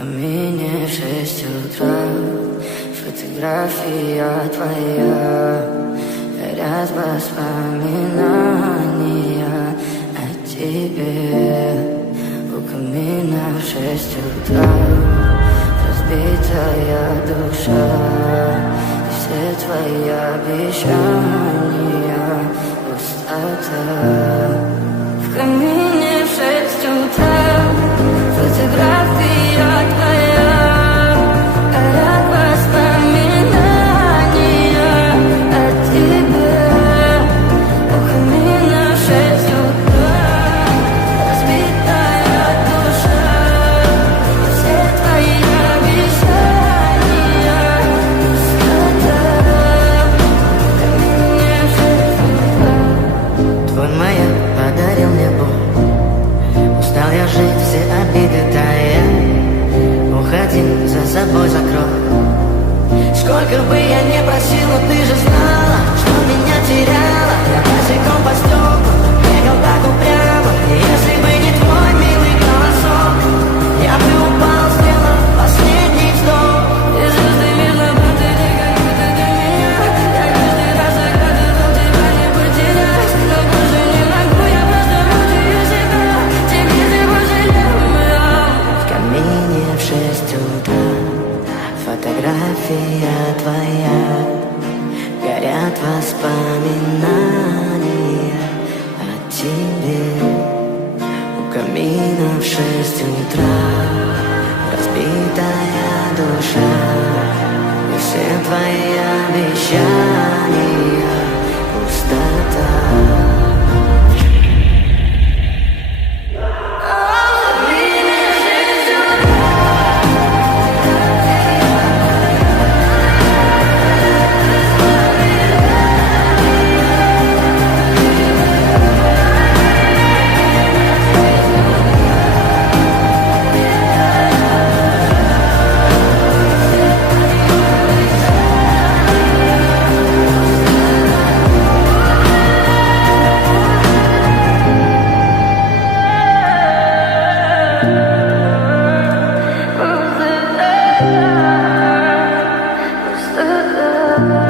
камине в 6 утра. Фотография твоя, горят воспоминания о тебе. У камина в 6 утра разбитая душа, и все твои обещания пустота. В камине в 6 утра фотография твоя, горят воспоминания о тебе. У камина в 6 утра разбитая душа, и все твои обещания пустота. В камине в 6 утра. Твой маяк подарил мне боль, устал я жить, все обиды тая. Уходи, за собой закрой. Сколько бы я не просил, но ты же знала, что меня теряла. Я босиком по стеклу бегал так упрямо. И если бы не твой милый голосок, я бы упал, сделал последний вздох. И звезды мирно падали, как будто для меня. Я каждый раз загадывал тебя не потерять, но больше не могу, я просто мучаю себя. Тебе ты пожалел меня. В камине в 6 утра фотография твоя, горят воспоминания о тебе. У камина в 6 утра разбитая душа, и все твои обещания пустота. Пустота.